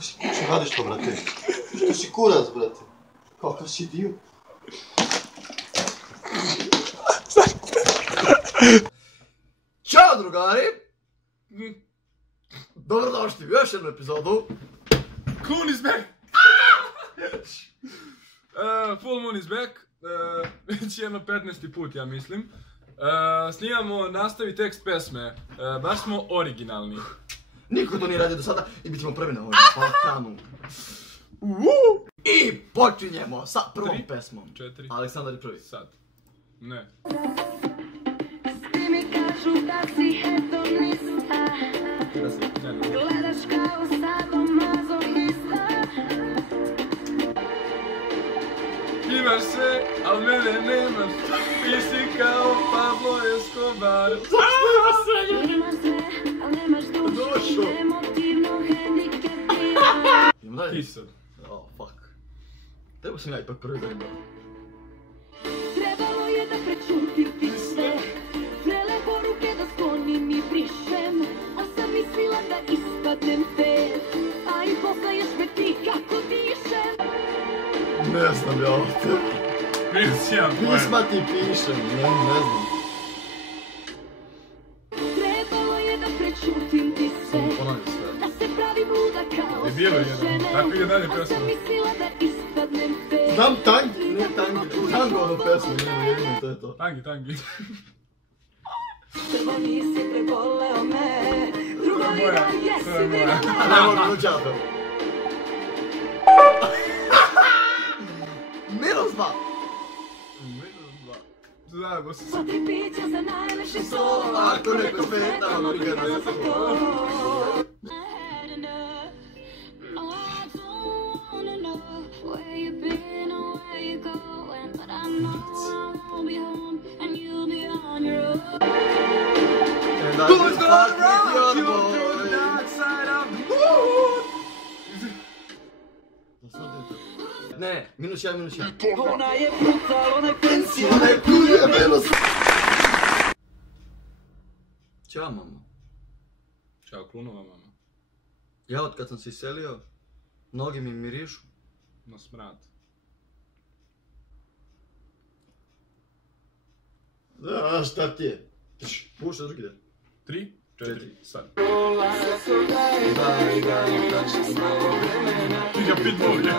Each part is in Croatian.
Kako si kući radiš to, brate? Što si kurac, brate? Kakav si dio? Ćao, drugari! Dobrodošli u još jednu epizodu. Coon is back! Full Moon is back. Već jedno 15. put, ja mislim. Snimamo nastavi tekst pesme. Baš smo originalni. Niko to nije radio do sada i bit ćemo prvi na ovom Balkanu. I počinjemo sa prvom pesmom. 4. Aleksandar je prvi. Sad. Ne. Svi mi kažu da si hedonista, gledaš kao sadomazohista. Imaš sve, al mene nemaš. Ti si kao Pablo Escobar. Imaš sve, al nemaš dušu, emotivno hendikepirano. Idemo dalje. Ti sad. Oh, fuck. Treba sam ja ipak prvi da imam. Trebalo je da prečutim ti sve, vrele poruke da sklonim i brišem, a sam mislila da ispadnem pet, a i poznaješ me ti kako dišem. Ne znam ja ovo tebi. Minus jedan poen. Pisma ti pišem, ne znam. Trebalo je da prečutim ti sve, Samo ponavljam sve. da se pravim luda kao Je bilo sve jedan, žene, tako ide dalje a pesma. sam mislila da ispadnem pet. Znam tangi, nije tangi, tango ono pesmu, jedino to je to. Tangi, tangi. Prvo nisi preboleo me, drugo To je i moja, da jesi to je moja. bila Ne mogu nuđati. Minus 2. Zajebo se. po tri pića za najlepši So, sol. ako neko smeta, briga nas za to. And I will fuck with your boy. Ne, minus 1, minus 1. Ona je brutal, ona je Pensi, ona je kurje, minus. Ćao, mama. Ćao, klunova mama. Ja od kad sam se iselio, noge mi mirišu. Na smrad. Da, šta ti je? Pušta drugi del. 3, 4, sad. Ti ga pit bolje.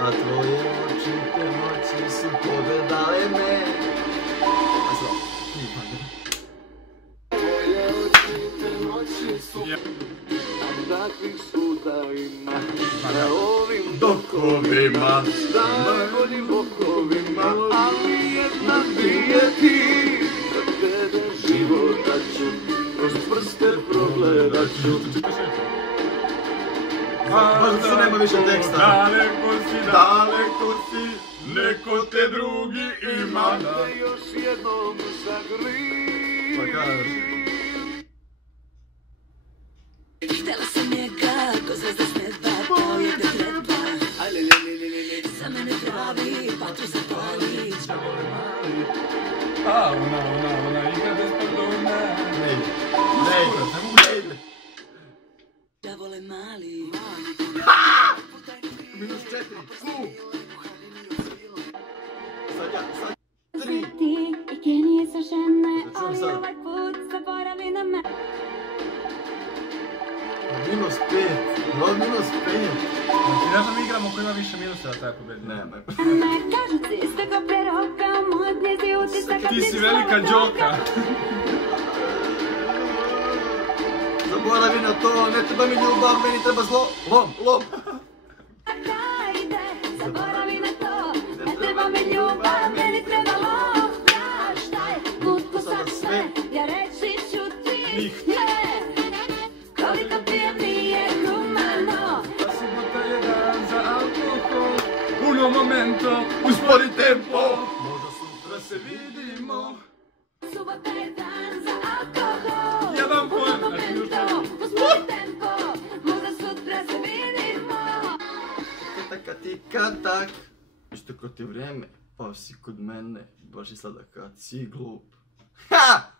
A tvoje oči te noći su pogledale me. A sad, Takvih suda ima na ovim dokovima, najboljim bokovima, ali jedna nije ti. Za tebe života ću, kroz prste progledat ću. Možda tu nema više teksta. Daleko si, neko te drugi ima. Da još jednom zagrli. Pa kaži. Htjela sam njega, ko zvezda s neba, to je te treba. Za mene pravi, vatru zapali. A, ona igra bez pardona. Ne ide. Đavole mali. Minus 4. Sad 3. Ti i genije sa žene, Čujem ali sad. ovaj put zaboravi na me. Minus 5. No, minus 5. Znači, ne znam igramo ko ima više minusa da taj pobedi. Nema. Ne kažu ti ste ga prerokao, moj gnjezdi utisak. Ti si velika džoka. Zaboravi na to, ne treba mi ljubav, meni treba zlo. Lom. Hajde, zaboravi na to, ne treba mi ljubav, meni treba lov. Praštaj, lutko sad sve, ja reći ću ti. Koliko pijem nije humano. Subota je dan za alkohol. Uno momento, Uspori tempo. možda sutra se vidimo. Subota je dan za alkohol. Jedan poen, Uno znači još momento, uspori tempo, možda sutra se vidimo. Taka tika tak. Isto ko ti vrijeme. Pao si kod mene, baš i sada kad si glup. Ha!